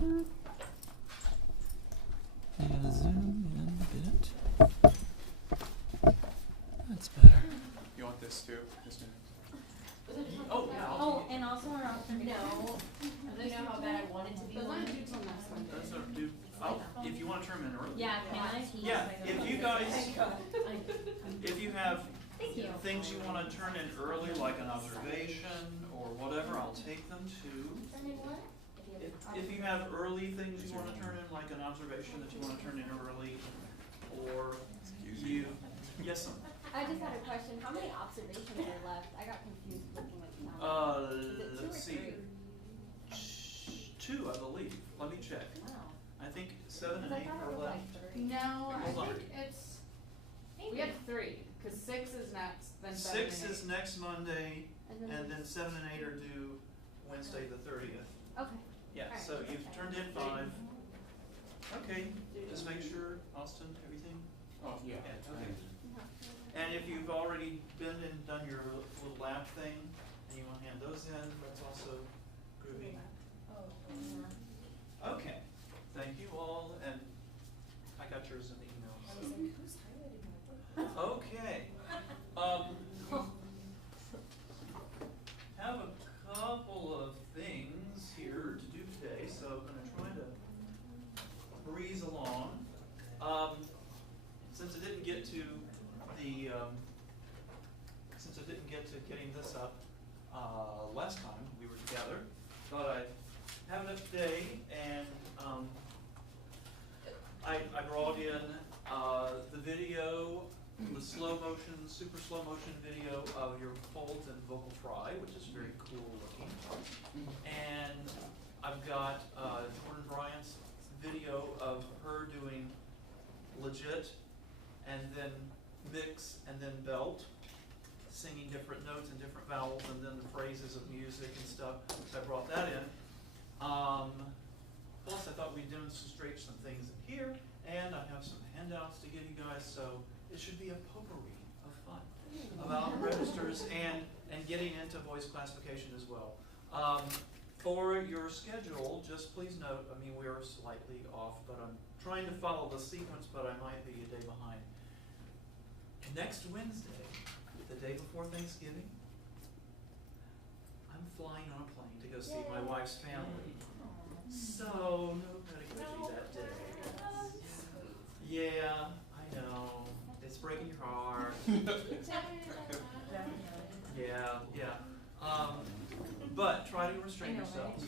And zoom in a bit. That's better. You want this too? Oh, yeah. Oh, and also our observation. No. You know how bad I wanted to be one? Those are due. Oh, if you want to turn them in early. Yeah, can I? Yeah, if you guys, if you have Thank you. things you want to turn in early, like an observation or whatever, I'll take them too. If you have early things you want to turn in, like an observation that you want to turn in early, or you, yes, ma'am. I just had a question. How many observations are left? I got confused looking at the calendar. Is it 2 or Let's see. 2, I believe. Let me check. Wow. I think 7 and 8 are left. No, I Hold on. think it's, we have 3, cause 6 is next, then 7 6 and is next Monday, And and then 7 and 8 are due Wednesday the 30th. Okay. Yeah, Alright, so you've okay. turned in 5. Okay, just make sure, Austin, everything? Oh, yeah. Okay. And if you've already been and done your little lab thing, and you want to hand those in, that's also groovy. Okay, thank you all, and I got yours in the email. Okay, have a couple of things here to do today, so I'm gonna try to breeze along. Since I didn't get to the, getting this up last time we were together, thought I'd have it up today, and I brought in the video, the slow motion, super slow motion video of your folds and vocal fry, which is very cool looking. And I've got Jordan Bryant's video of her doing legit, and then mix, and then belt, singing different notes and different vowels, and then the phrases of music and stuff. So I brought that in. Plus, I thought we'd demonstrate some things in here, and I have some handouts to give you guys, so it should be a potpourri of fun about registers and getting into voice classification as well. For your schedule, just please note, I mean, we are slightly off, but I'm trying to follow the sequence, but I might be a day behind. Next Wednesday, the day before Thanksgiving, I'm flying on a plane to go see my wife's family. So, no pedagogy that day. Yeah, I know. It's breaking your heart. Yeah. But try to restrain yourselves.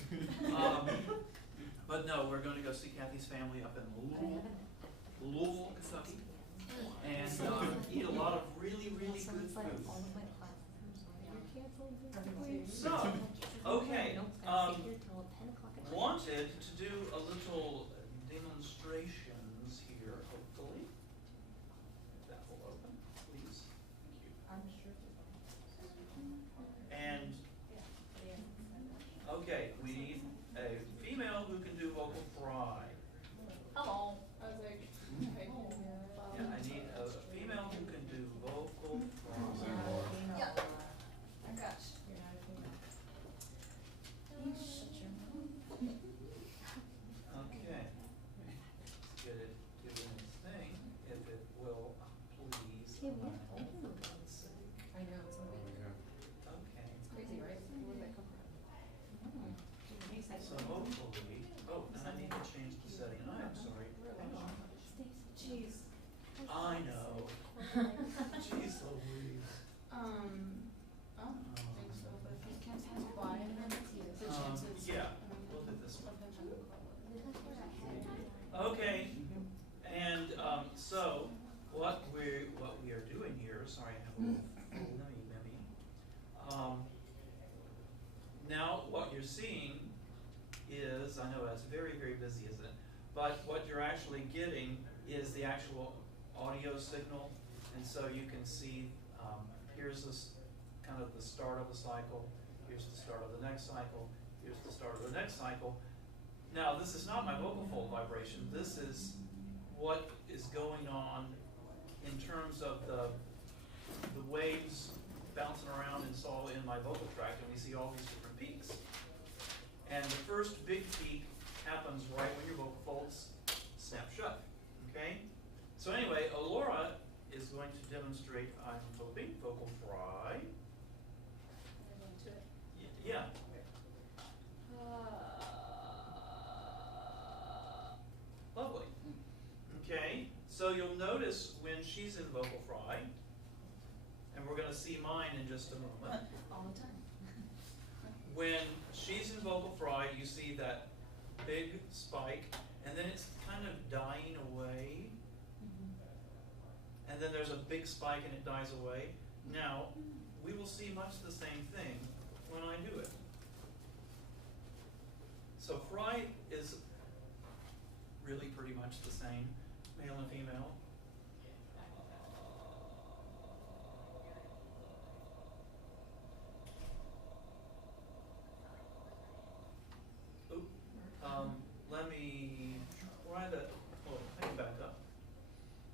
But no, we're going to go see Kathy's family up in Louisville, Kentucky, and eat a lot of really, really good food. So, okay, wanted to do a little demonstrations here, hopefully. If that will open, please. Thank you. And, okay, we need a female who can do vocal fry. Hello. I was like, okay. Yeah, I need a female who can do vocal fry. Yeah. I got you. Okay. Let's get it doing its thing, if it will please allow, for God's sake. I know, it's amazing. Okay. It's crazy, right? Where did that come from? So hopefully, oh, and I need to change the setting. I'm sorry. Hang on. Jeez. I know. Jeez Louise. I don't think so, but if you can't pass by, then the chances. Yeah, we'll do this one. Okay, and so what we are doing here, sorry, I have a little mimmy. Now what you're seeing is, I know that's very, very busy, isn't it? But what you're actually getting is the actual audio signal, and so you can see here's this kind of the start of the cycle, here's the start of the next cycle, here's the start of the next cycle. Now, this is not my vocal fold vibration. This is what is going on in terms of the waves bouncing around in my vocal tract, and we see all these different peaks. And the first big peak happened happens right when your vocal folds snap shut, okay? So anyway, Alora is going to demonstrate, I'm hoping, vocal fry. Yeah. Lovely. Okay, so you'll notice when she's in vocal fry, and we're going to see mine in just a moment. All the time. When she's in vocal fry, you see that big spike, and then it's kind of dying away. And then there's a big spike and it dies away. Now, we will see much the same thing when I do it. So fry is really pretty much the same, male and female. Let me try that. Oh, I can back up.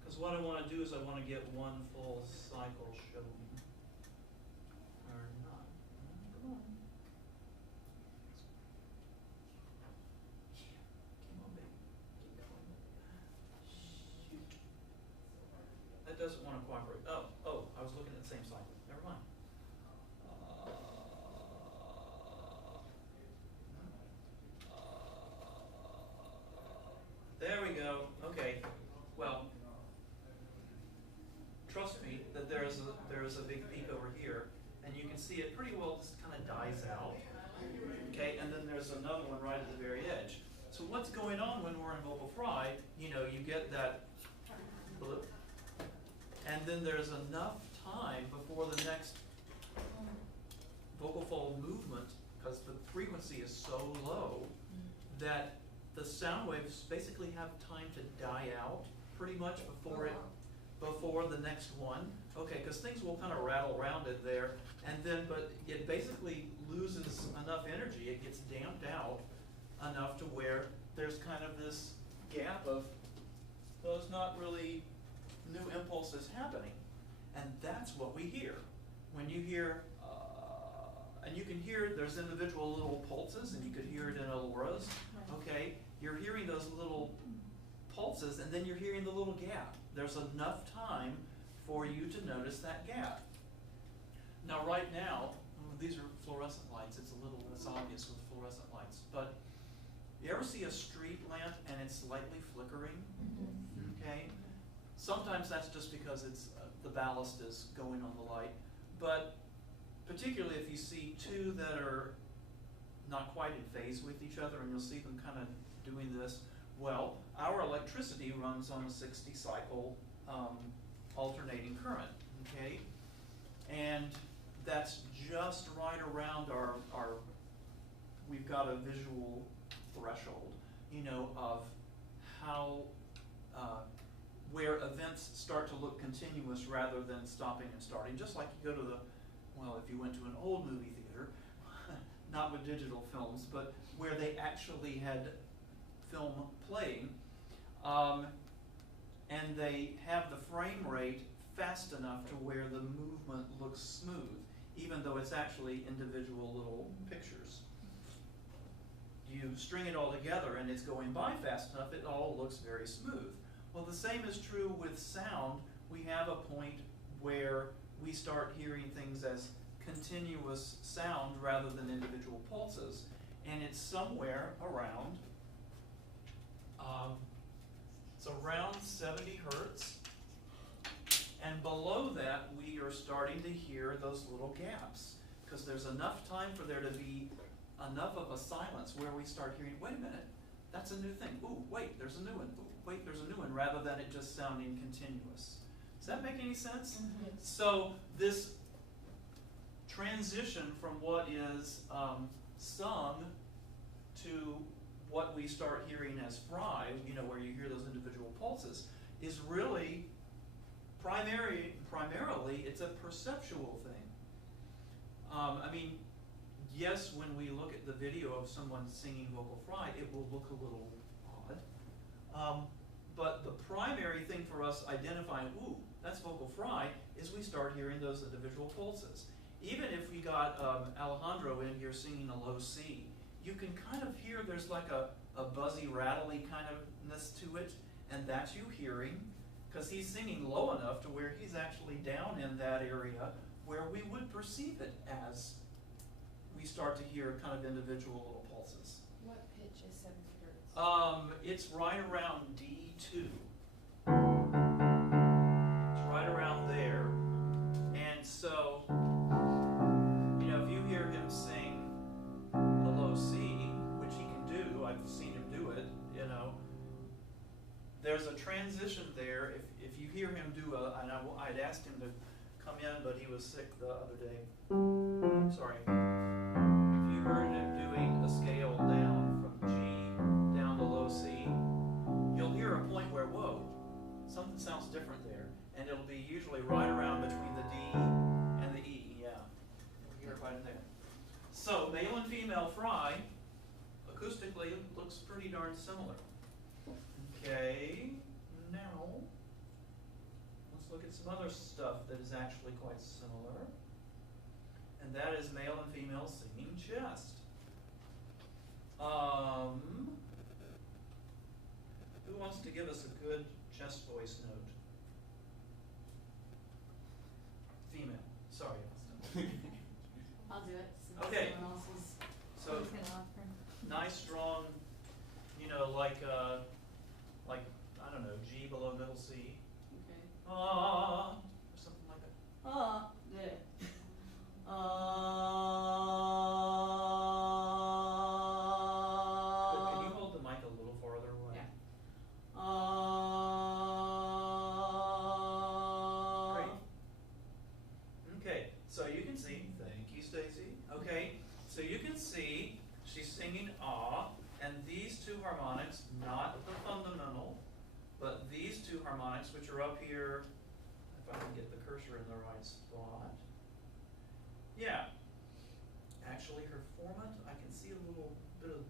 Because what I want to do is I want to get one full cycle showing. Or not. Come on. Come on, baby. Keep going. Shoot. That doesn't want to cooperate. Oh, I was looking at the same cycle. Never mind. There we go. Okay. Well, trust me that there is a big peak over here, and you can see it pretty well just kind of dies out. Okay, and then there's another one right at the very edge. So what's going on when we're in vocal fry? You know, you get that blip, and then there's enough time before the next vocal fold movement, because the frequency is so low that the sound waves basically have time to die out pretty much before the next one. Okay, because things will kind of rattle around in there, and then, but it basically loses enough energy, it gets damped out enough to where there's kind of this gap of those not really new impulses happening. And that's what we hear. When you hear, and you can hear there's individual little pulses, and you could hear it in Alora's, okay? You're hearing those little pulses, and then you're hearing the little gap. There's enough time for you to notice that gap. Now right now, these are fluorescent lights. It's a little less obvious with fluorescent lights. But you ever see a street lamp and it's slightly flickering? Okay? Sometimes that's just because it's the ballast is going on the light. But particularly if you see two that are not quite in phase with each other, and you'll see them kind of doing this. Well, our electricity runs on a 60 cycle alternating current, okay? And that's just right around our we've got a visual threshold, you know, of how, where events start to look continuous rather than stopping and starting, just like you go to the, well, if you went to an old movie theater, not with digital films, but where they actually had film playing, and they have the frame rate fast enough to where the movement looks smooth, even though it's actually individual little pictures. You string it all together and it's going by fast enough, it all looks very smooth. Well, the same is true with sound. We have a point where we start hearing things as continuous sound rather than individual pulses, and it's somewhere around it's around 70 hertz, and below that we are starting to hear those little gaps, because there's enough time for there to be enough of a silence where we start hearing, wait a minute, that's a new thing, ooh, wait, there's a new one, ooh, wait, there's a new one, rather than it just sounding continuous. Does that make any sense? Mm-hmm. So this transition from what is sung to what we start hearing as fry, you know, where you hear those individual pulses, is really primarily it's a perceptual thing. I mean, yes, when we look at the video of someone singing vocal fry, it will look a little odd. But the primary thing for us identifying, ooh, that's vocal fry, is we start hearing those individual pulses. Even if we got Alejandro in here singing a low C, you can kind of hear there's like a buzzy rattly kind ofness to it, and that's you hearing, because he's singing low enough to where he's actually down in that area where we would perceive it as we start to hear kind of individual little pulses. What pitch is 70 hertz? It's right around D2. It's right around there. And so, you know, if you hear him sing a low C, which he can do, I've seen him do it, you know, there's a transition there. If you hear him do and I'd asked him to come in, but he was sick the other day. Sorry. If you heard him doing a scale down from G down to low C, you'll hear a point where, whoa, something sounds different there. And it'll be usually right around between the D and the E, yeah. You'll hear it right in there. So, male and female fry, acoustically, looks pretty darn similar. Okay, now, let's look at some other stuff that is actually quite similar. And that is male and female singing chest. Who wants to give us a good chest voice note? Female. Sorry. I'll do it. Since Okay. Someone else is. So, Who's gonna offer? nice, strong, you know, like I don't know, G below middle C. Okay. Or something like that. Good. Can you hold the mic a little farther away? Yeah. Great. Okay, so you can see, thank you, Stacy. Okay, so you can see she's singing ah, and these two harmonics, not the fundamental, but these two harmonics, which are up here, if I can get the cursor in the right spot. Yeah. Actually, her formant, I can see a little bit of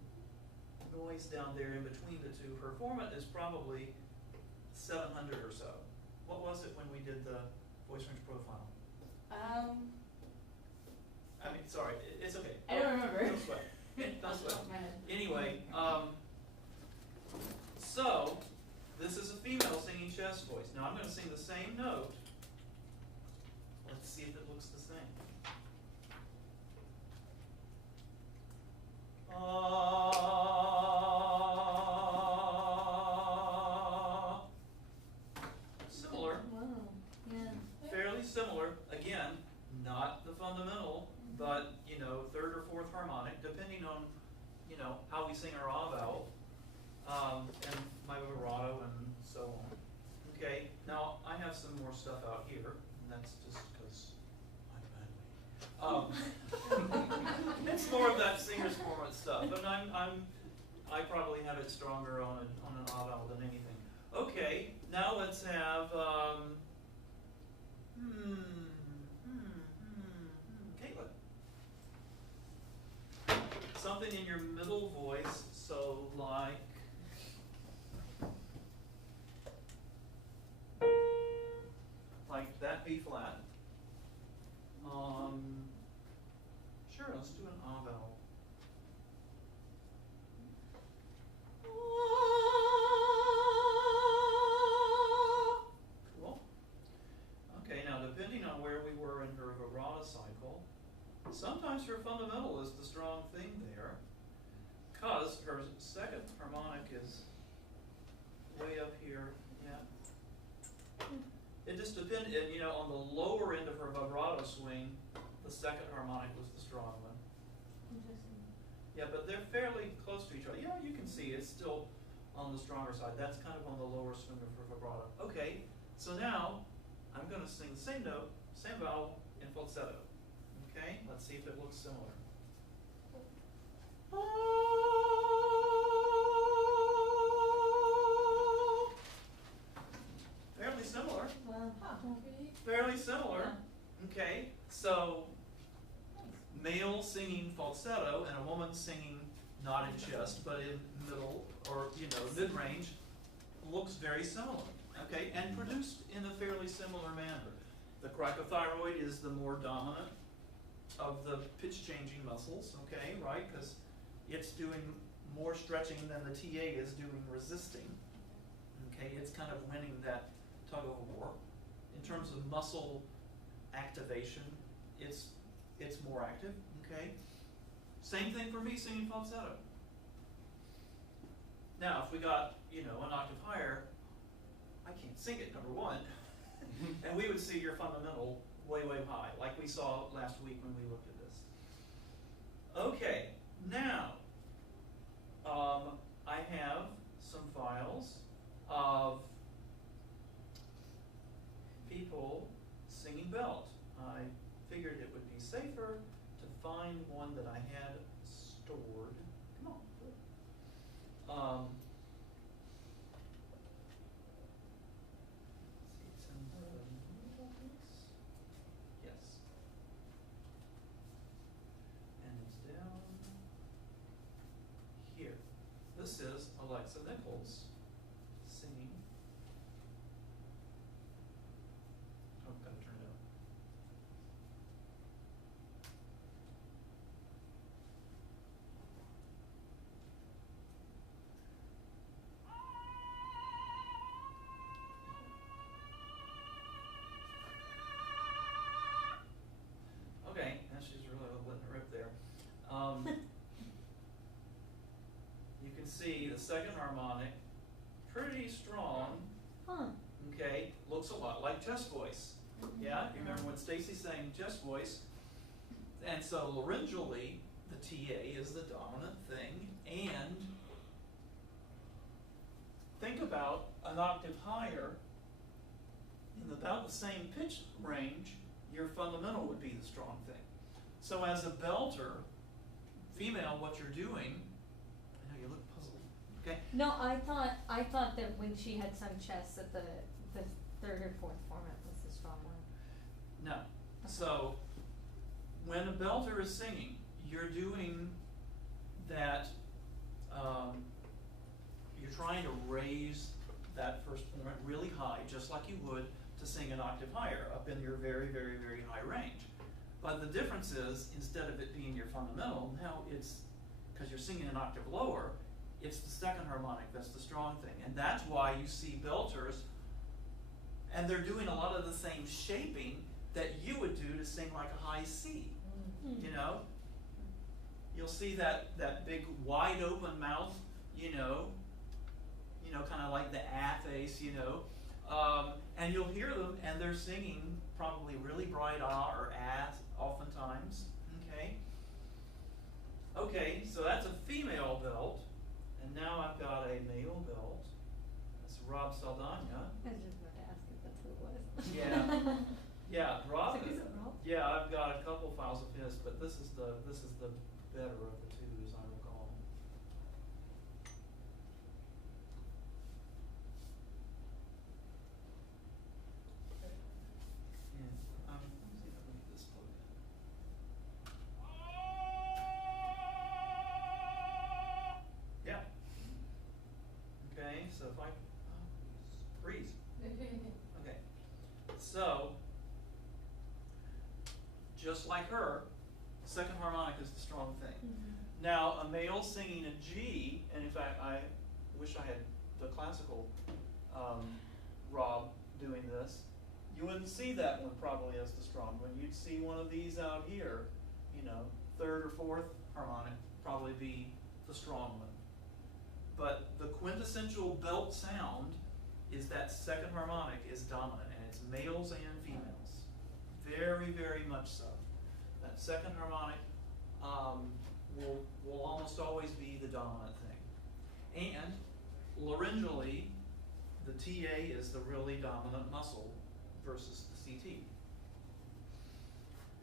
noise down there in between the two. Her formant is probably 700 or so. What was it when we did the voice range profile? I mean, sorry, it's okay. I don't remember. Don't sweat. Don't Off the sweat. top of my head. Anyway, so this is a female singing chest voice. Now I'm going to sing the same note. Let's see if it looks the same. Similar, Wow, yeah. fairly similar. Again, not the fundamental, but you know, third or fourth harmonic, depending on, you know, how we sing our ah vowel, and my vibrato and so on. Okay, now I have some more stuff out here, and that's just because I'm manly. It's more of that singer's formant stuff, and I probably have it stronger on an ah vowel than anything. Okay, now let's have Caitlin. Something in your middle voice, so like that B flat. Sure, let's do an ah vowel. Cool. Okay, now depending on where we were in her vibrato cycle, sometimes her fundamental is the strong thing there, because her second harmonic is way up here. Yeah. It just depended, you know, on the lower end of her vibrato swing, the second harmonic was the strong one. Interesting. Yeah, but they're fairly close to each other. Yeah, you can see it's still on the stronger side. That's kind of on the lower swing of her vibrato. Okay, so now I'm going to sing the same note, same vowel in falsetto. Okay, let's see if it looks similar. Fairly similar. Wow. Fairly similar. Okay, so male singing falsetto and a woman singing not in chest but in middle or, you know, mid-range looks very similar. Okay, and produced in a fairly similar manner. The cricothyroid is the more dominant of the pitch changing muscles, okay, right? Because it's doing more stretching than the TA is doing resisting. Okay, it's kind of winning that tug of war. In terms of muscle activation, it's more active. Okay, same thing for me singing falsetto. Now, if we got, you know, an octave higher, I can't sing it, number one, and we would see your fundamental way, way high, like we saw last week when we looked at this. Okay, now, I have some files of people singing belt. I figured it would be safer to find one that I had stored. Come on. Let's see, it's in the notes. Yes. And it's down here. This is Alexa Nichols singing. Oh, gotta turn it up. Okay, now she's really letting it rip there. You can see the second harmonic, pretty strong. Huh. Okay, looks a lot like chest voice. Yeah, you remember when Stacy sang chest voice? And so laryngally, the TA is the dominant thing, and think about an octave higher, in about the same pitch range, your fundamental would be the strong thing. So as a belter, female, what you're doing, I know you look puzzled, okay? No, I thought that when she had sung chess that the third or fourth format was the strong one. No. So when a belter is singing, you're doing that, you're trying to raise that first format really high, just like you would to sing an octave higher, up in your very, very, very high range. But the difference is, instead of it being your fundamental, now it's, because you're singing an octave lower, it's the second harmonic that's the strong thing. And that's why you see belters, and they're doing a lot of the same shaping that you would do to sing like a high C. You know? You'll see that big wide open mouth, you know, kind of like the A face, you know. And you'll hear them, and they're singing probably really bright ah or ah oftentimes. Okay. Okay, so that's a female belt, and now I've got a male belt. That's Rob Saldana. I was just about to ask if that's who it was. Yeah. Yeah, Rob. So is it Rob? Yeah, I've got a couple files of his, but this is the better of the two, as I recall. Yeah, let me see if I can get this plugged in. Yeah. Okay, so if I freeze. Okay. So just like her, second harmonic is the strong thing. Now, a male singing a G, and in fact, I wish I had the classical Rob doing this, you wouldn't see that one probably as the strong one. You'd see one of these out here, you know, third or fourth harmonic probably be the strong one. But the quintessential belt sound is that second harmonic is dominant, and it's males and females. Very, very much so. That second harmonic will almost always be the dominant thing. And laryngally, the TA is the really dominant muscle versus the CT.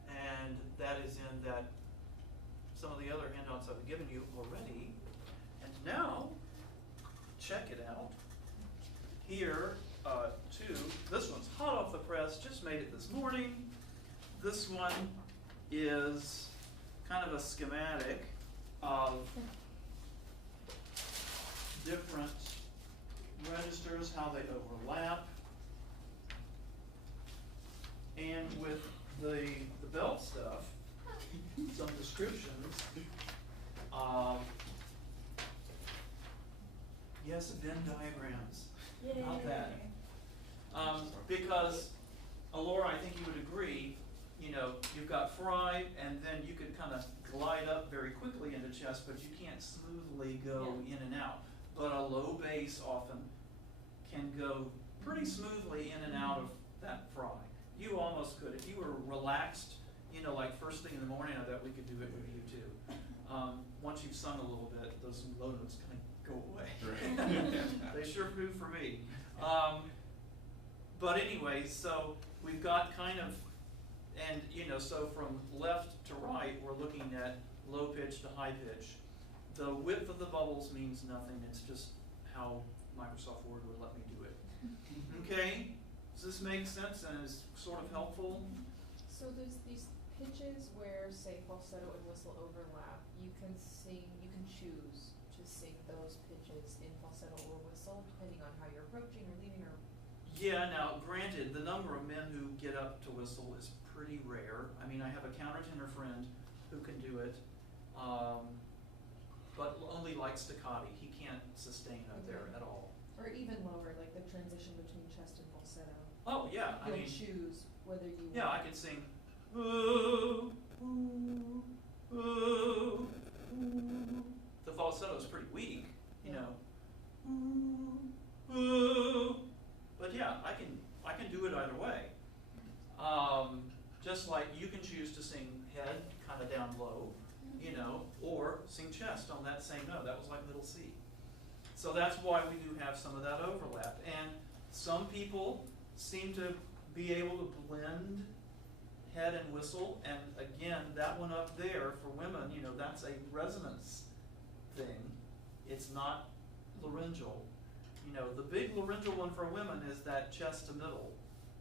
And that is in that some of the other handouts I've given you already. And now, check it out. Here, too, this one's hot off the press, just made it this morning. This one is kind of a schematic of different registers, how they overlap, and with the belt stuff, some descriptions of Yes, Venn diagrams. Yay. Not bad. Because, Alora, I think you would agree, you know, you've got fry, and then you could kind of glide up very quickly into chest, but you can't smoothly go in and out. But a low bass often can go pretty smoothly in and out of that fry. You almost could. If you were relaxed, you know, like first thing in the morning, I bet we could do it with you too. Once you've sung a little bit, those low notes kind of go away. They sure do for me. But anyway, so we've got kind of, and you know, so from left to right, we're looking at low pitch to high pitch. The width of the bubbles means nothing. It's just how Microsoft Word would let me do it. Okay? Does this make sense and is sort of helpful? So there's these pitches where, say, falsetto and whistle overlap. You can choose to sing those pitches in falsetto or whistle, depending on how you're approaching or leaving or. Yeah, now granted, the number of men who get up to whistle is pretty rare. I mean, I have a countertenor friend who can do it, but only like staccati. He can't sustain up there at all. Or even lower, like the transition between chest and falsetto. Oh yeah, I You'll mean, choose whether you yeah, I want. could sing. Ooh, ooh, ooh, ooh. The falsetto is pretty weak, you know. Ooh, ooh. But yeah, I can do it either way. Just like you can choose to sing head kind of down low, you know, or sing chest on that same note. That was like middle C. So that's why we do have some of that overlap. And some people seem to be able to blend head and whistle. And again, that one up there for women, you know, that's a resonance thing. It's not laryngeal. You know, the big laryngeal one for women is that chest to middle.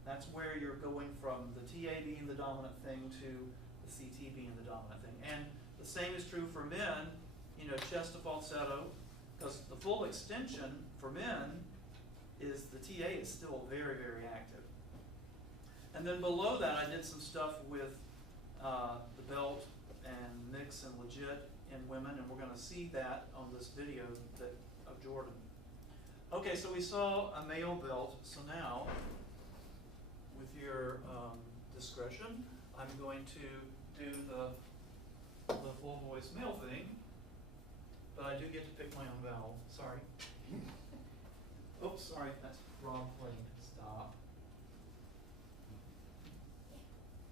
That's where you're going from the TA being the dominant thing to the CT being the dominant thing. And the same is true for men, you know, chest to falsetto, because the full extension for men is the TA is still very, very active. And then below that, I did some stuff with the belt and mix and legit in women, and we're going to see that on this video of Jordan. Okay, so we saw a male belt, so now, with your discretion, I'm going to do the full voice male thing, but I do get to pick my own vowel. Sorry. Oops, sorry, that's wrong playing. Stop.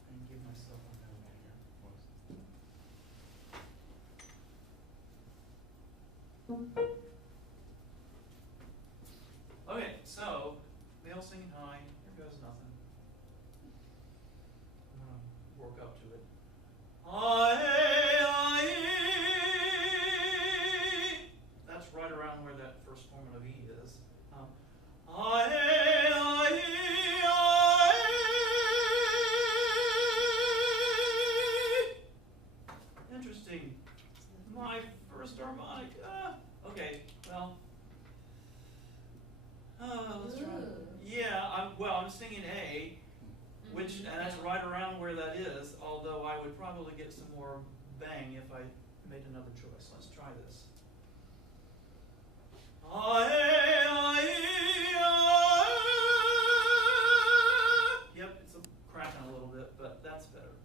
And give myself a note here. Okay, so male singing high, here goes nothing. I'm gonna work up to it. That's right around where that first formant of E is. Interesting. My first harmonic. Okay, well. Let's try it. Yeah, I'm singing A, which, and that's right around where that is, although I would probably get some more bang if I made another choice. Let's try this. Yep, it's cracking a little bit, but that's better.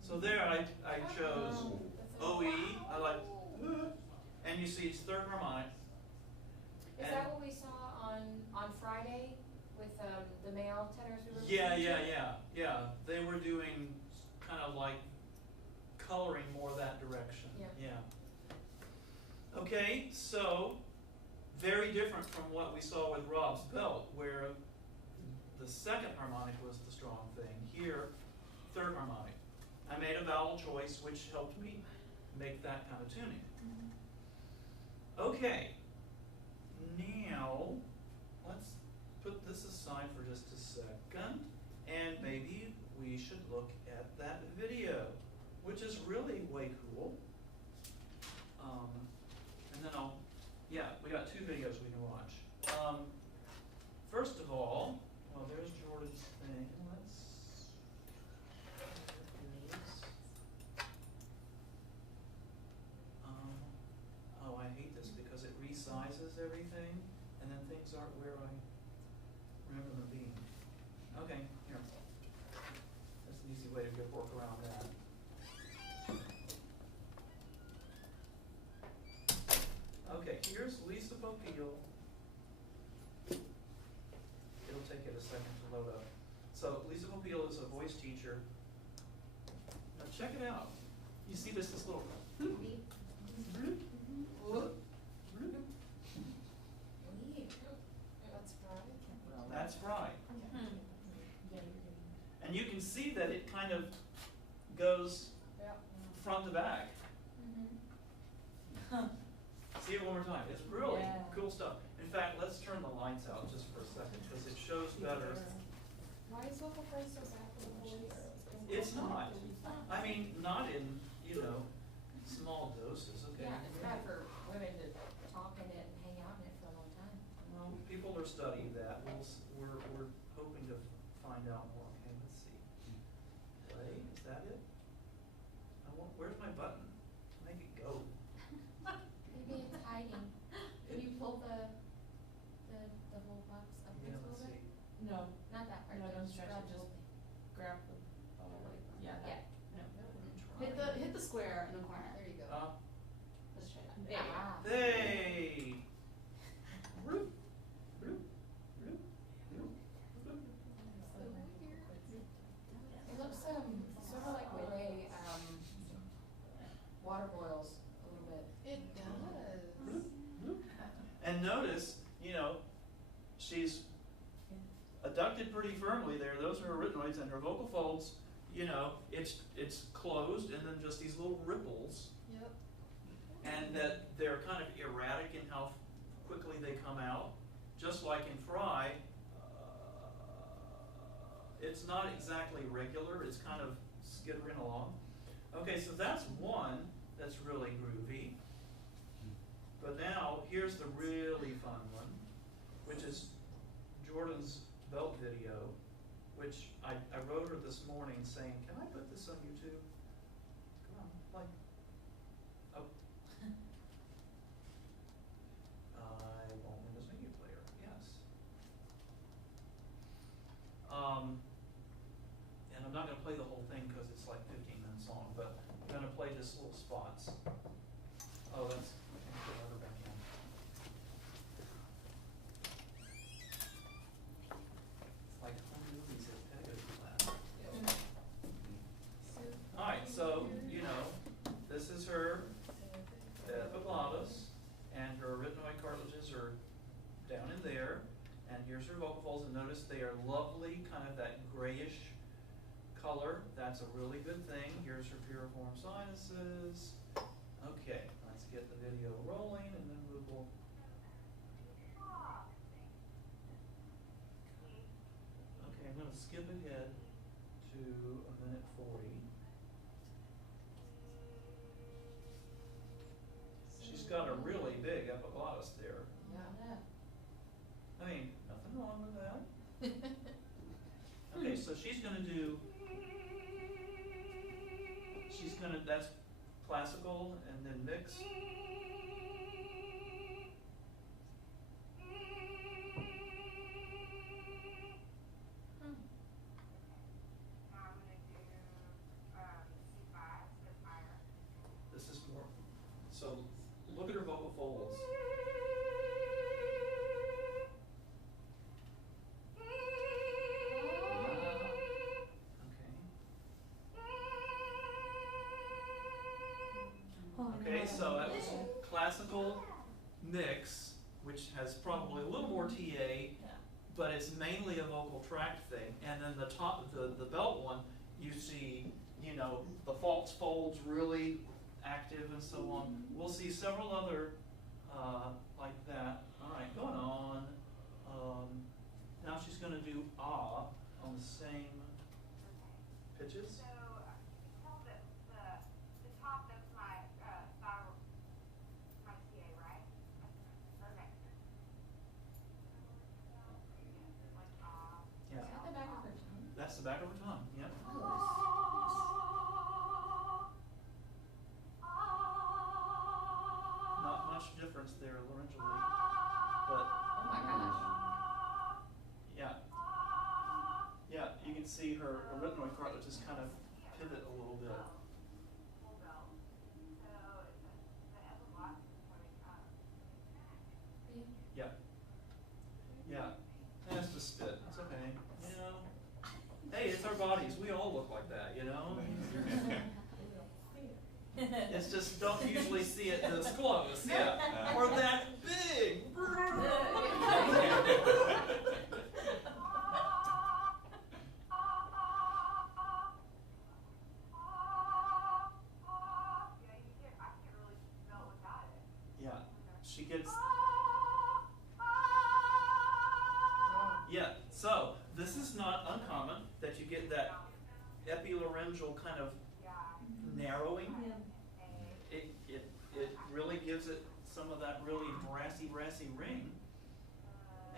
So there I chose OE, I like, and you see it's third harmonic. Is that what we saw on Friday with the male tenors we were Yeah. listening to? Yeah. They were doing kind of like coloring more that direction. Yeah. Okay, so very different from what we saw with Rob's belt, where the second harmonic was the strong thing. Here, third harmonic. I made a vowel choice which helped me make that kind of tuning. Okay. Now, let's put this aside for just a second, and maybe we should look at that video, which is really way cool. And then we got two videos we can watch. First of all, well, there's Jordan's thing. Oh, I hate organizes everything, and then things aren't where I remember them being. Okay, here. That's an easy way to get work around that. Okay, here's Lisa Popeil. It'll take it a second to load up. So Lisa Popeil is a voice teacher. Now check it out. You see this little Beep. whoop, whoop. That's right. That's right. And you can see that it kind of goes Yep. front to back. See it one more time. It's really Yeah. cool stuff. In fact, let's turn the lights out just for a second because it shows better. Why is vocal fry so bad for the voice? It's not. I mean, not in, small doses, okay? Yeah, it's bad for women to talk in it and hang out in it for a long time. Well, people are studying that. We're hoping to find out more. Okay, let's see. Play, is that it? Where's my button? Make it go. Maybe it's hiding. Can you pull the whole box up Yeah, just a let's little see. bit? No, Not that part. No, but don't stretch grab it, the whole just- thing. grab the, yeah, Yeah. that, no. Hit the square in the corner. There you go. Let's try that. There you go. Ah. Hey! Bloop, bloop, bloop, bloop, bloop. It looks sort of like the way water boils a little bit. It does. Bloop, bloop. And notice, she's adducted pretty firmly there. Those are her arytenoids, and her vocal folds, it's closed, and then just these little ripples, Yep. and that they're kind of erratic in how quickly they come out. Just like in Fry, it's not exactly regular. It's kind of skittering along. Okay, so that's one that's really groovy. But now, here's the really fun one, which is Jordan's belt video, which I wrote her this morning saying, can I put this on YouTube? Come on, play. Oh. I want Windows Media Player, yes. And I'm not gonna play the whole thing because it's like 15 minutes long, but I'm gonna play just little spots. Oh, that's, I can put her back in. It's like home movies at pedagogy class. Alright, so, this is her epiglottis, and her arytenoid cartilages are down in there, and here's her vocal folds, and notice they are lovely, kind of that grayish color. That's a really good thing. Here's her piriform sinuses. Okay, let's get the video rolling, and then we will. Okay, I'm gonna skip ahead to 1:40. She's got a really big epiglottis there. Yeah. I mean, nothing wrong with that. Okay, so that's classical and then mix. This is more, so look at her vocal folds. Okay, so that was classical mix, which has probably a little more TA, but it's mainly a vocal tract thing. And then the top, the belt one, you see, the false folds really active and so on. We'll see several other like that. All right, going on. Now she's going to do ah on the same pitches. Yeah. Is that the back of her tongue? That's the back of her tongue, yeah. Not much difference there, Lauren. can see her arytenoid cartilage just kind of pivot a little bit. Yeah. Yeah. That's just spit. It's okay. You know. Hey, it's our bodies. We all look like that, you know? It's just don't usually see it this close. Yeah. Or that big. Yeah. She gets. Yeah. So this is not uncommon that you get that epilaryngeal kind of narrowing. It really gives it some of that really brassy ring.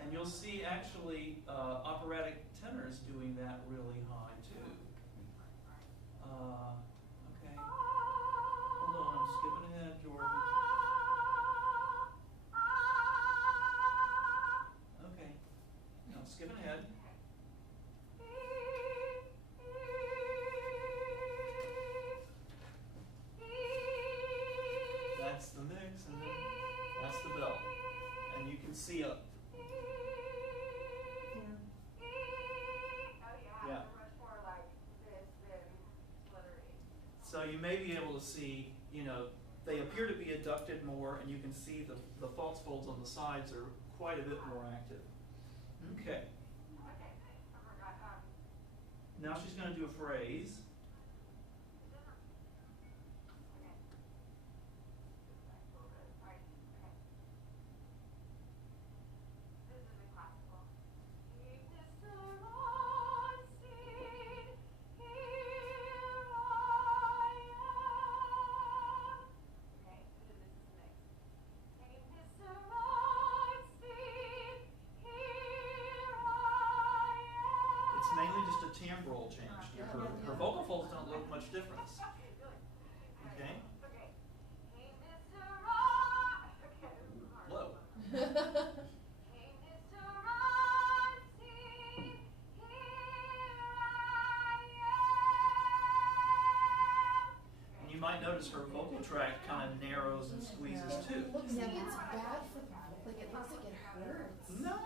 And you'll see actually operatic tenors doing that really high too. Okay. Hold on, I'm skipping ahead, Jordan. Okay. Now skipping ahead. That's the mix, and then that's the bell. And you can see a. Yeah. So you may be able to see, you know, they appear to be adducted more, and you can see the false folds on the sides are quite a bit more active. Okay. Now she's going to do a phrase. Mainly just a timbral change. Her vocal folds don't look much difference. Okay? Low. And you might notice her vocal tract kind of narrows and squeezes too. It looks like it's bad for them. Like it looks like it hurts. No,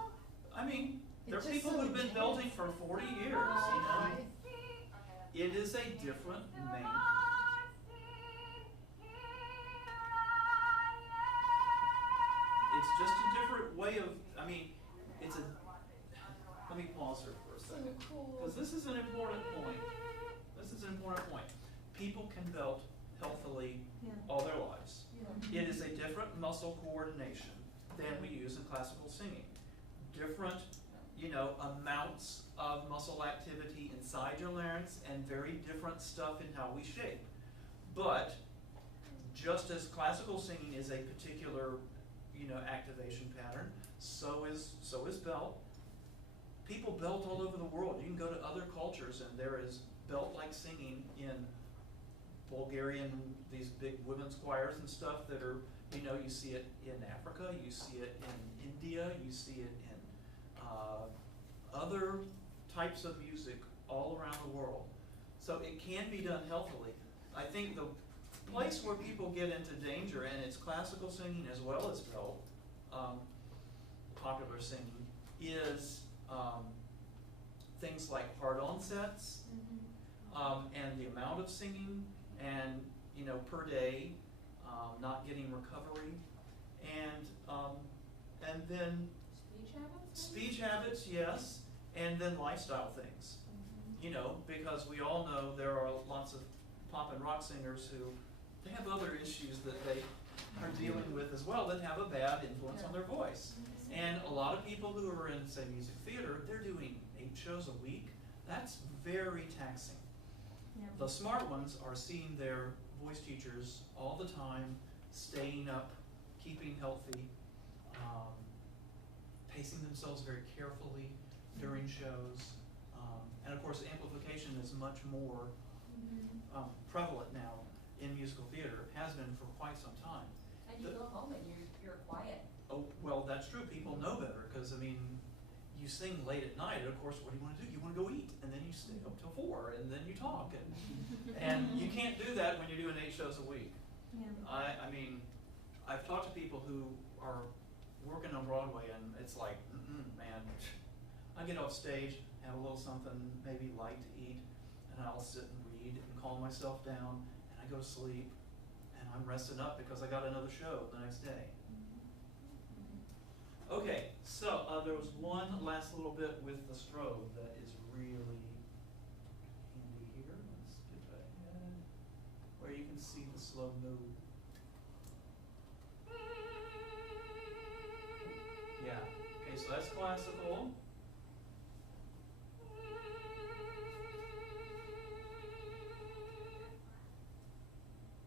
I mean, there are It's just people so who've been intense. belting for 40 years, you know. It is a different main. It's just a different way of, I mean, it's a, let me pause here for a second. So cool. Because this is an important point. This is an important point. People can belt healthily all their lives. It is a different muscle coordination than we use in classical singing. Different, you know, amounts of muscle activity inside your larynx and very different stuff in how we shape. But just as classical singing is a particular, you know, activation pattern, so is belt. People belt all over the world. You can go to other cultures and there is belt-like singing in Bulgarian, these big women's choirs and stuff that are, you know, you see it in Africa, you see it in India, you see it in other types of music all around the world. So it can be done healthily. I think the place where people get into danger, and it's classical singing as well as belt, popular singing, is things like hard onsets, and the amount of singing, and, you know, per day, not getting recovery, and then Speech habits? speech habits, yes, and then lifestyle things. You know, because we all know there are lots of pop and rock singers who, they have other issues that they are dealing with as well that have a bad influence on their voice. And a lot of people who are in, say, music theater, they're doing 8 shows a week. That's very taxing. The smart ones are seeing their voice teachers all the time, staying up, keeping healthy, pacing themselves very carefully during shows. And of course, amplification is much more prevalent now in musical theater, has been for quite some time. And you go home and you're quiet. Oh, well, that's true. People know better because, I mean, you sing late at night, and of course, what do you want to do? You want to go eat, and then you stay up till 4, and then you talk, and you can't do that when you're doing 8 shows a week. Yeah. I mean, I've talked to people who are working on Broadway, and it's like, man, I get off stage, have a little something, maybe light to eat, and I'll sit and read and calm myself down, and I go to sleep, and I'm resting up because I got another show the next day. Okay, so there was one last little bit with the strobe that is really handy here. Let's skip ahead, where you can see the slow move. Yeah, okay, so that's classical.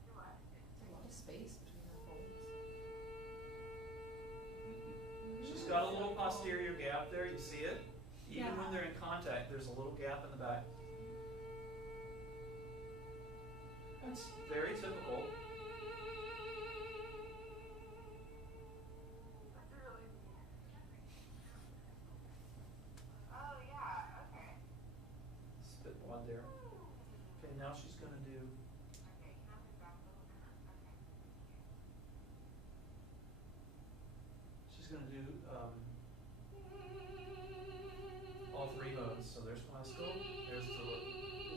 There's a lot of space between her folds. She's got a little posterior gap there, you see it? Even Yeah. when they're in contact, there's a little gap in the back. That's very typical. Spit one there. Okay, now she's gonna do. She's gonna do all 3 modes. So there's classical, there's the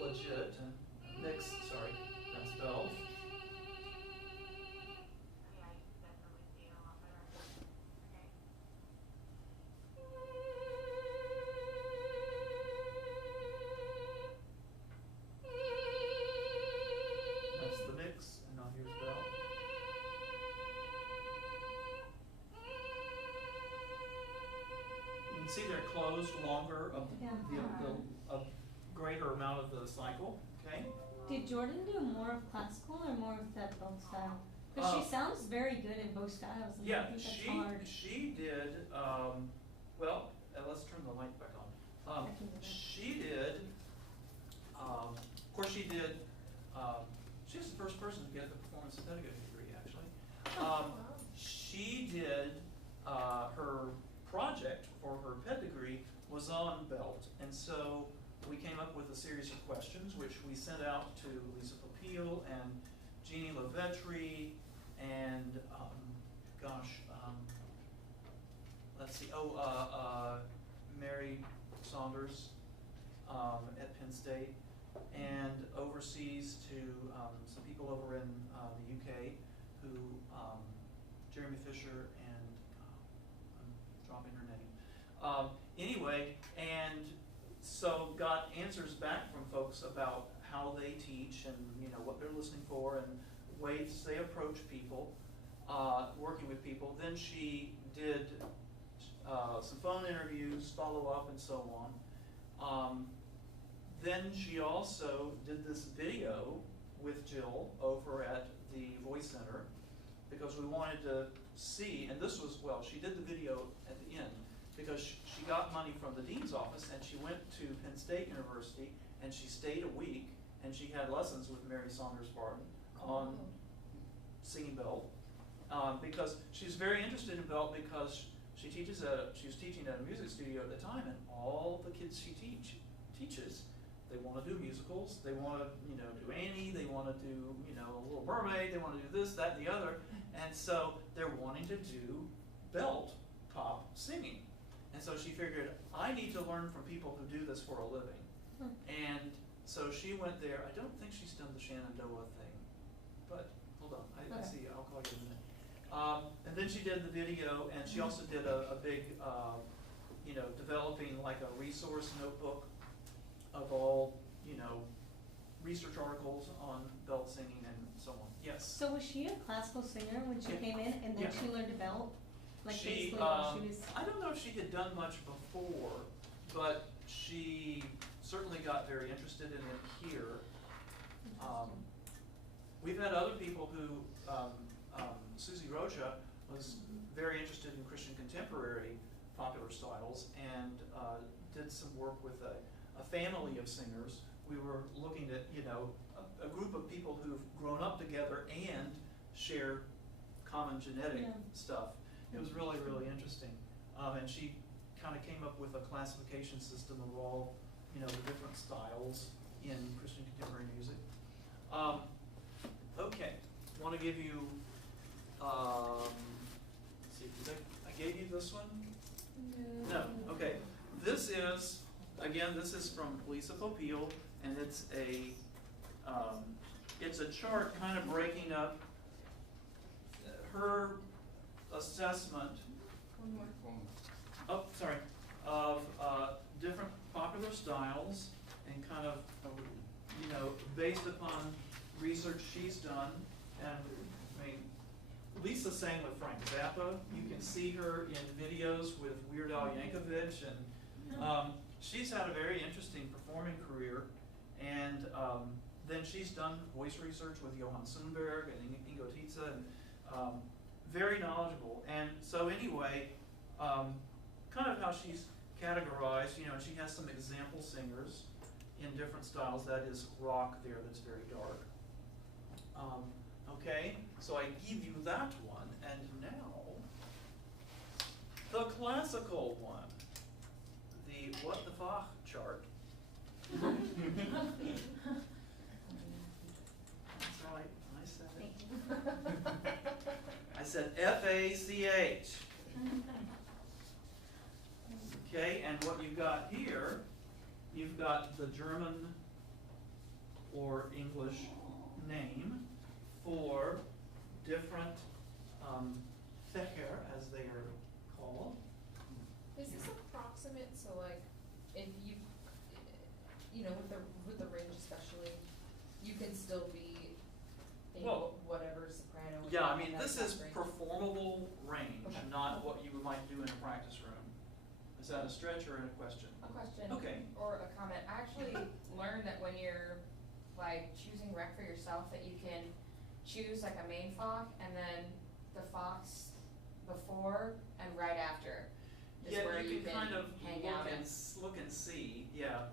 legit, and mixed, sorry, that's bell. That's the mix, and now here's bell. You can see they're closed longer, a greater amount of the cycle, okay? Did Jordan do more of classical or more of that both style? Because she sounds very good in both styles, and I Yeah, think that's hard. she did, well, let's turn the light back on. I can do that. She did, of course she did, she was the first person to get the performance pedagogy degree, actually. She did, her project for her ped degree was on belt, and so we came up with a series of questions which we sent out to Lisa Papille and Jeannie LaVetri and let's see, Mary Saunders at Penn State, and overseas to some people over in the UK who Jeremy Fisher and I'm dropping her name. Anyway, and so got answers back from folks about how they teach and what they're listening for and ways they approach people, working with people. Then she did some phone interviews, follow up, and so on. Then she also did this video with Jill over at the Voice Center because we wanted to see, and this was, well, she did the video at the end because she got money from the dean's office and she went to Penn State University and she stayed a week and she had lessons with Mary Saunders Barton on singing belt because she's very interested in belt because she was teaching at a music studio at the time, and all the kids she teaches, they want to do musicals, they want to do Annie, they want to do Little Mermaid, they want to do this, that, and the other, and so they're wanting to do belt pop singing. And so she figured, I need to learn from people who do this for a living. And so she went there. I don't think she's done the Shenandoah thing, but hold on, I see, I'll call you in a minute. And then she did the video, and she also did a big, developing like a resource notebook of all, research articles on belt singing and so on. Yes? So was she a classical singer when she came in, and then she learned to belt? Like She, basically while she was... I don't know if she had done much before, but she certainly got very interested in it here. We've had other people who, Susie Rocha was very interested in Christian contemporary popular styles and did some work with a family of singers. We were looking at, a group of people who've grown up together and share common genetic stuff. It was really, really interesting. And she kind of came up with a classification system of all, you know, the different styles in Christian contemporary music. Okay, want to give you, let's see, I gave you this one? No, okay. This is, again, this is from Lisa Popeil, and it's a chart kind of breaking up her assessment, of different popular styles, and kind of, you know, based upon research she's done. And I mean, Lisa sang with Frank Zappa. You can see her in videos with Weird Al Yankovic, and she's had a very interesting performing career. And then she's done voice research with Johann Sundberg and Ingo Tietze, and very knowledgeable. And so anyway, kind of how she's categorized, you know, she has some example singers in different styles. That is rock there, that's very dark. Okay, so I give you that one, and now the classical one, the what the fuck chart. That's right, I said it. I said F-A-C-H. Okay, and what you've got here, you've got the German or English name for different Fächer, as they are called. Is this approximate? So like, if you know, with the range especially, you can still be in Well, whatever soprano. Yeah, I mean, this is range. performable range, Okay. not what you might do in a practice room. Is that a stretch or a question? A question. Okay. Or a comment. I actually learned that when you're like choosing rec for yourself, that you can choose like a main FOC and then the FOCs before and right after is Yeah, where you can kind of hang look out and look and see, yeah.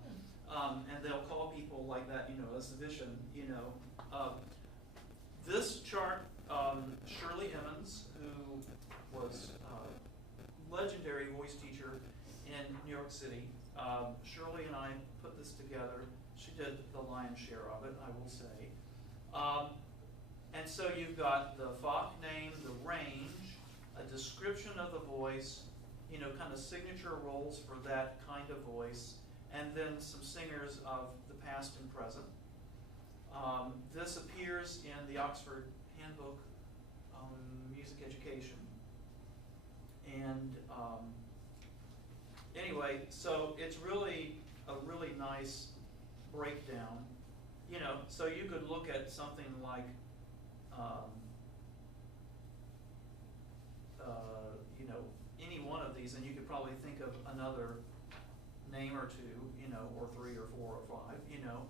And they'll call people like that, you know, as a vision, you know. This chart, Shirley Emmons, who was a legendary voice teacher in New York City, Shirley and I put this together. She did the lion's share of it, I will say. And so you've got the FOC name, the range, a description of the voice, you know, kind of signature roles for that kind of voice, and then some singers of the past and present. This appears in the Oxford Handbook on Music Education. And anyway, so it's really a really nice breakdown. You know, so you could look at something like, you know, any one of these, and you could probably think of another name or two, you know, or three or four or five, you know.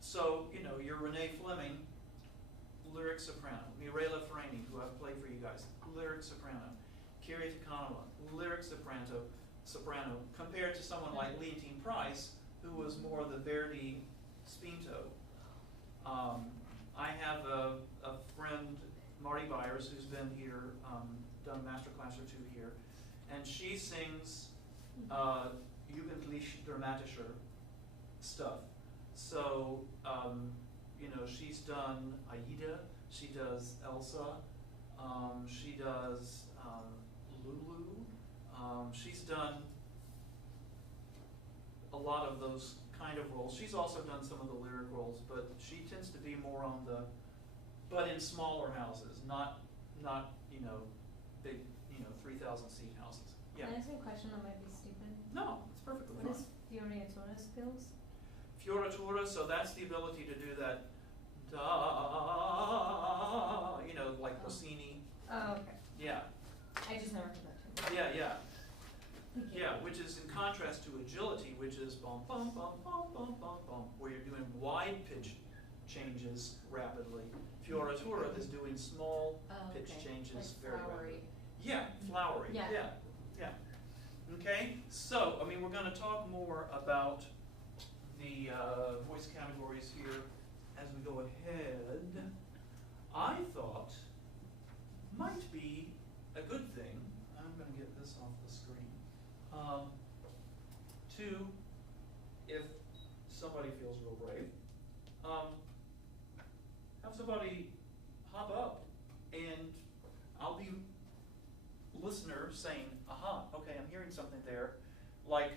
So, you know, your Renee Fleming, lyric soprano. Mirela Ferrani, who I've played for you guys, lyric soprano. Carrie Takanova, lyric soprano, compared to someone like Leontine Price, who was more the Verdi spinto. I have a friend, Marty Byers, who's been here, done a master class or two here, and she sings Jugendlich Dramatischer stuff. So, you know, she's done Aida, she does Elsa, she does Lulu, she's done a lot of those kind of roles. She's also done some of the lyric roles, but she tends to be more on the, but in smaller houses, not you know, big, you know, 3,000 seat houses. Yeah. Can I ask you a question that might be stupid? No, it's perfectly What fine. is Fioriatura skills? Fioriatura, so that's the ability to do that da, you know, like Rossini. Oh, okay. Yeah, I just never heard that term. yeah. Thank you. Yeah, which is in contrast to agility, which is bum, bum, bum, bum, bum, bum, bum, where you're doing wide pitch changes rapidly. Fioriatura is doing small pitch changes Like very flowery. rapidly. Yeah, flowery, Yeah. yeah. Okay, so, I mean, we're gonna talk more about the voice categories here as we go ahead. I thought might be a good thing, I'm gonna get this off the Two, if somebody feels real brave, have somebody hop up and I'll be listener saying, aha, okay, I'm hearing something there. Like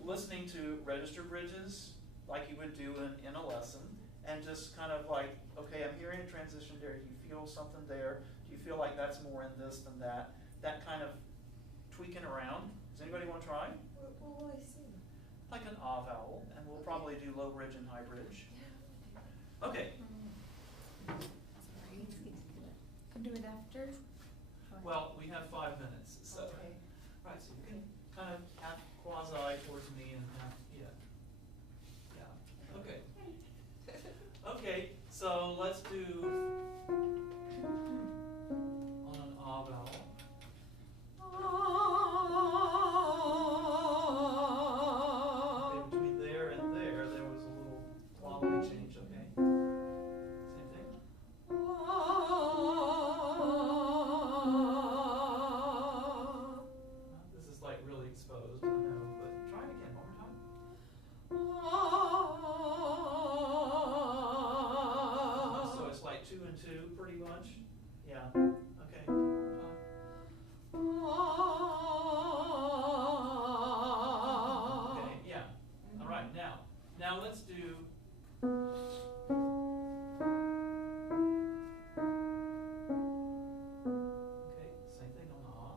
listening to register bridges like you would do in a lesson, and just kind of like, okay, I'm hearing a transition there. Do you feel something there? Do you feel like that's more in this than that? That kind of tweaking around. Does anybody want to try? What will I sing? Like an ah vowel, and we'll probably do low bridge and high bridge. Okay. Can do it after? Well, we have 5 minutes, so. Okay. Right, so you can kind of half quasi towards me and half, yeah. Yeah, okay. Okay, so let's do on an ah vowel. Okay, between there and there was a little wobbly change, okay? Same thing? This is like really exposed, I know, but try it again, one more time. So it's like 2 and 2 pretty much? Yeah, okay. Okay, yeah. All right, now let's do. Okay, same thing on ah.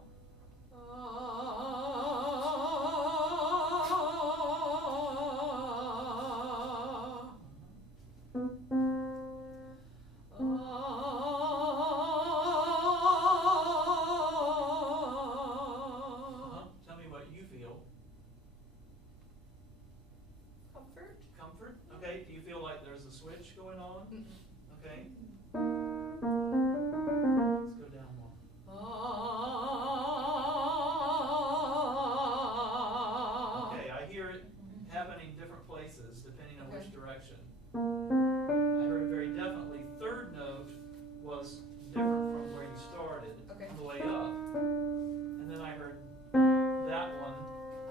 Tell me what you feel. Comfort? Comfort? Okay, do you feel like there's a switch going on? Okay. Let's go down one. Okay, I hear it happening different places depending on which direction. I heard very definitely third note was different from where you started Okay. on the way up. And then I heard that one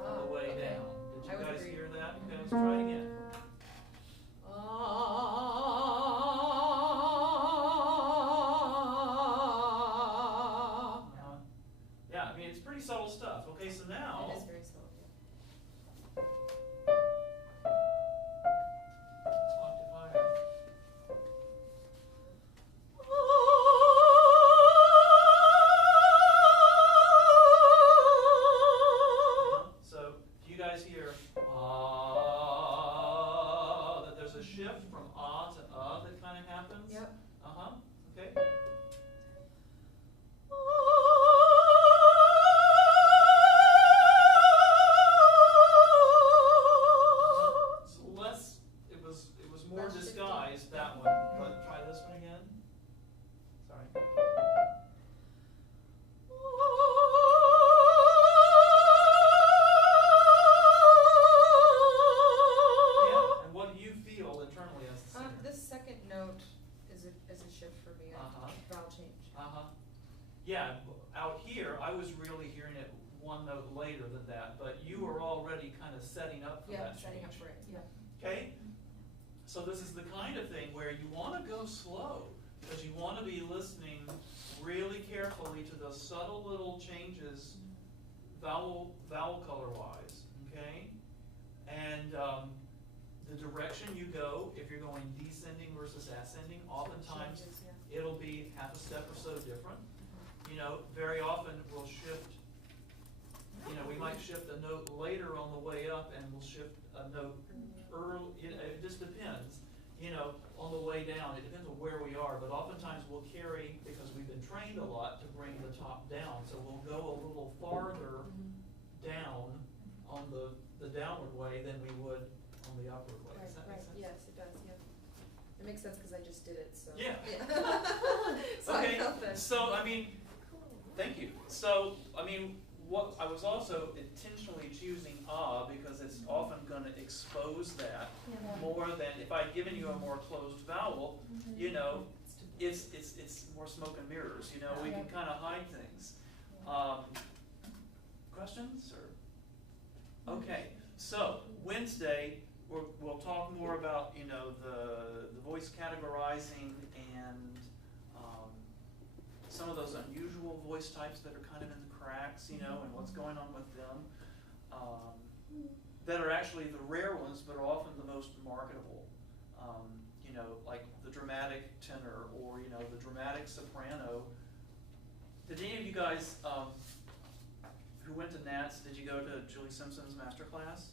on the way okay. down. Did I you would guys agree. hear that? Okay, let's try it again. Yeah, I mean, it's pretty subtle stuff. Okay, so now. It is very subtle, yeah. Octave higher. So, do you guys hear that there's a shift from ah to that kind of happens? Yep. Uh-huh. Okay. So less, it was more Less shifty. disguised, that one, but try this one again. Sorry. Yeah, and what do you feel internally as the singer? This second note is a shift for me. Vowel change. Uh-huh. Yeah, out here, I was really hearing it one note later than that, but you were already kind of setting up for Yeah, that setting up change. for it, yeah. Okay? So this is the kind of thing where you want to go slow, because you want to be listening really carefully to those subtle little changes, vowel color-wise, okay? And the direction you go, if you're going descending versus ascending, oftentimes Changes, yeah. it'll be half a step or so different. You know, very often we'll shift, you know, we might shift a note later on the way up and we'll shift a note early, it just depends, you know, on the way down. It depends on where we are, but oftentimes we'll carry, because we've been trained a lot to bring the top down, so we'll go a little farther down on the downward way than we would on the upward way. Does that make sense? Yes, it does, yeah. It makes sense because I just did it, so. Yeah. So Okay, I felt that. so, I mean, thank you. So, I mean, what I was also intentionally choosing ah because it's often going to expose that more than if I'd given you a more closed vowel. You know, it's more smoke and mirrors. You know, we can kind of hide things. Questions or voice types that are kind of in the cracks, you know, and what's going on with them, that are actually the rare ones, but are often the most marketable. You know, like the dramatic tenor, or, you know, the dramatic soprano. Did any of you guys, who went to Nats, did you go to Julie Simpson's master class?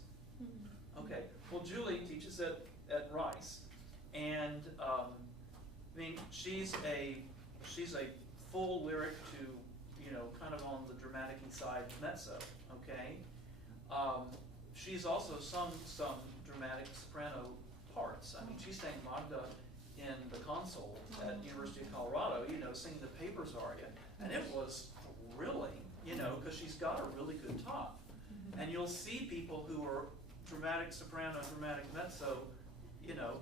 Okay, well, Julie teaches at Rice, and I mean, she's a full lyric to, you know, kind of on the dramatic-y side mezzo, okay? She's also sung some dramatic soprano parts. I mean, she sang Magda in the console at University of Colorado, you know, singing the Papers aria, and it was thrilling, you know, because she's got a really good top. And you'll see people who are dramatic soprano, dramatic mezzo, you know,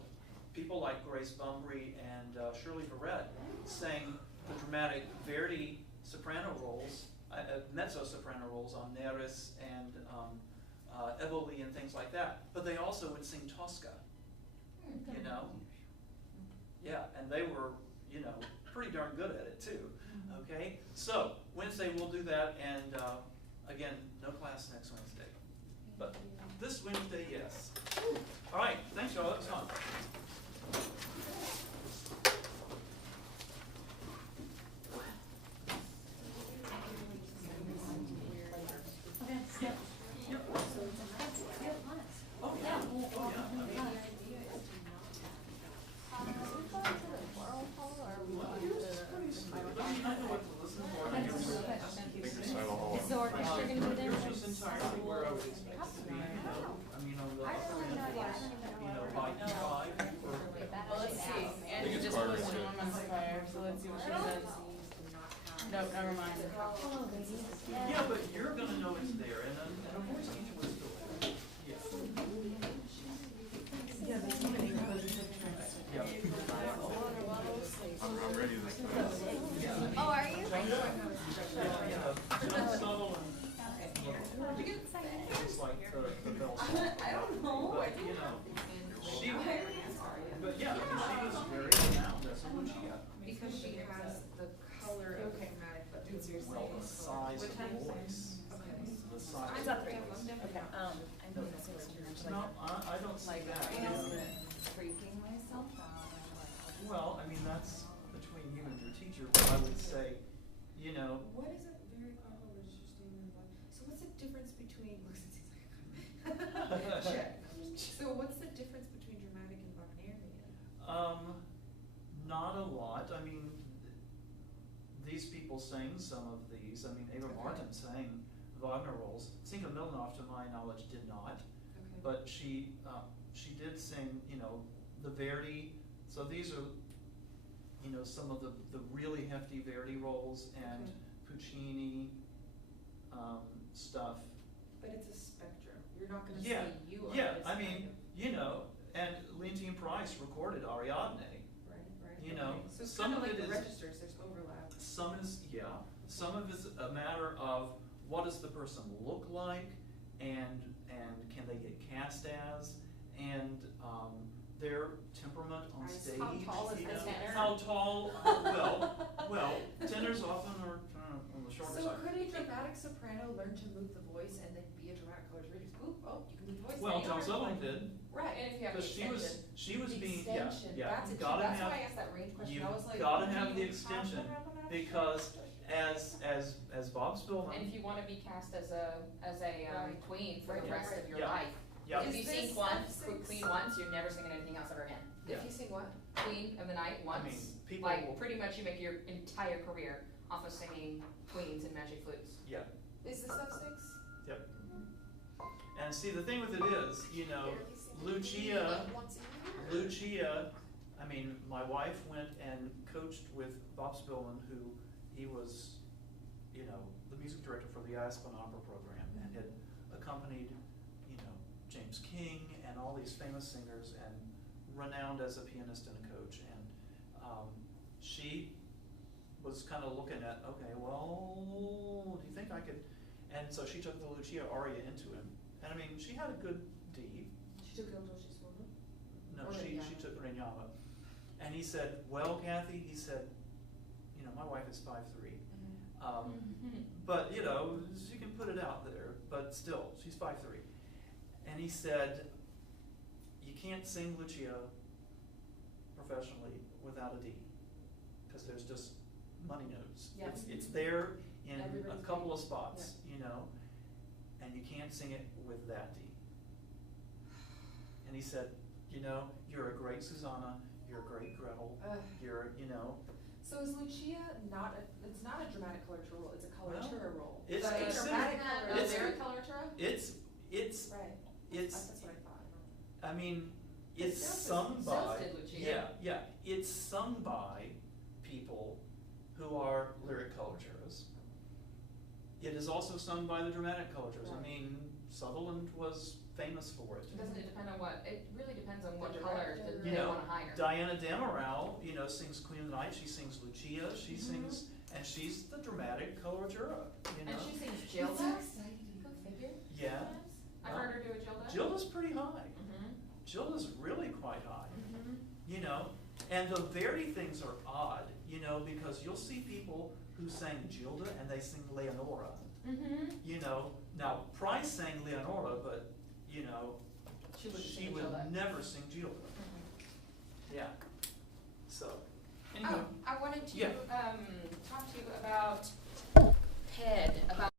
people like Grace Bumbry and Shirley Verrett sang the dramatic Verdi soprano roles, mezzo soprano roles on Neris and Eboli and things like that. But they also would sing Tosca, you know? Yeah, and they were, you know, pretty darn good at it too, okay? So, Wednesday we'll do that, and again, no class next Wednesday. But this Wednesday, yes. All right, thanks y'all, that was fun. Is the orchestra gonna be there? Yours was entirely where I would expect it to be, you know, I mean, on the upper end was, you know, like E5 or. Well, let's see. I And think just it's put harder one to- on fire, so let's see what she says. Nope, never mind. Yeah, but you're gonna know it's there, and a voice teacher was still there. Yeah. Yeah, but somebody goes to Yeah. I'm ready this time. Oh, are you? John Subtle and it's like the bell song. I don't know. But, you know, she, but yeah, I mean, she was very renowned as a Lucia. Because she has the color of dramatic, but it's your Well, the size of the voice. The size It's of not the three. voice. Okay. I No. know that's what you're No, I don't see like, that. I you know. guess freaking myself out. Well, I mean, that's between you and your teacher, but I would say, you know, What is it, very powerful register statement? So what's the difference between, check. So what's the difference between dramatic and Wagnerian? not a lot. I mean, these people sang some of these. I mean, Ava Okay. Martin sang Wagner roles. Zinka Milnoff, to my knowledge, did not. Okay. But she did sing, you know, the Verdi. So these are, you know, some of the really hefty Verdi roles and Okay. Puccini stuff. But it's a spectrum. You're not gonna Yeah, say you are yeah. this I kind mean, of- you know, and Leontine Price recorded Ariadne. Right. you know, Okay. So it's some kinda of like it the is- registers, there's overlap. Some is, yeah, some of it's a matter of what does the person look like, and can they get cast as, and their temperament on Nice. stage. How tall is you the know, tenor? How tall? well, tenors often are on the shorter So side. could a dramatic soprano learn to move the voice and then be a dramatic color reader? Oop, oh, you can move the voice. Well, now Tom you are. Sutherland did. Right, and if you have the Because extension. she was The being, extension, yeah, that's it, gotta that's have, why I asked that range question, you I was like. gotta do have the you extension, have to have because extension? as Bob Spillman. And if you wanna be cast as a Right. queen for the Right, rest right. of your Yeah. life. Yeah. If Is you this sing one, F6? queen once, you're never singing anything else ever again. Yeah. If you sing what? Queen of the night I once, mean, people like will, pretty much you make your entire career off of singing queens and magic flutes. yeah, Is this F6? yep. And see, the thing with it is, you know, Lucia, I mean, my wife went and coached with Bob Spillman, who he was, you know, the music director for the Aspen Opera program, and had accompanied, you know, James King and all these famous singers, and renowned as a pianist and a coach. And she was kind of looking at, okay, well, do you think I could? And so she took the Lucia aria into him, and I mean, she had a good D. She took it until she swung it? No, Or she Renyama. took Renyama. And he said, well, Kathy, he said, you know, my wife is 5'3". But, you know, she can put it out there, but still, she's 5'3". And he said, you can't sing Lucia professionally without a D, because there's just money notes. Yeah. It's there in Everybody's a couple of paying. spots, you know, and you can't sing it with that D. And he said, you know, you're a great Susanna, you're a great Gretel, Ugh. you're, you know. So is Lucia it's not a dramatic coloratura role, it's a coloratura role. it's But a considered- dramatic it's- coloratura, lyric coloratura? It's, Right. it's, That's what I thought. I mean, But it's Sales sung is- by, Sales did Lucia. yeah, it's sung by people who are lyric coloraturas. It is also sung by the dramatic coloraturas. I Right. mean, Sutherland was famous for it. Doesn't it depend on what, it really depends on what The color director. that You they know, wanna hire. Diana Damorau, you know, sings Queen of the Night, she sings Lucia, she Mhm. sings, and she's the dramatic coloratura, you know? And she sings That's Gilda, so exciting. go figure. Yeah. sometimes. I've heard her do a Gilda. Gilda's pretty high. Mhm. Gilda's really quite high. Mhm. You know, and the Verdi things are odd, you know, because you'll see people who sang Gilda and they sing Leonora. Mhm. You know, now Price sang Leonora, but, you know, She would she sing would Gilda. never sing Gilda. Mhm. Yeah. So, Oh, anyway. I wanted to, Yeah. talk to you about PED, about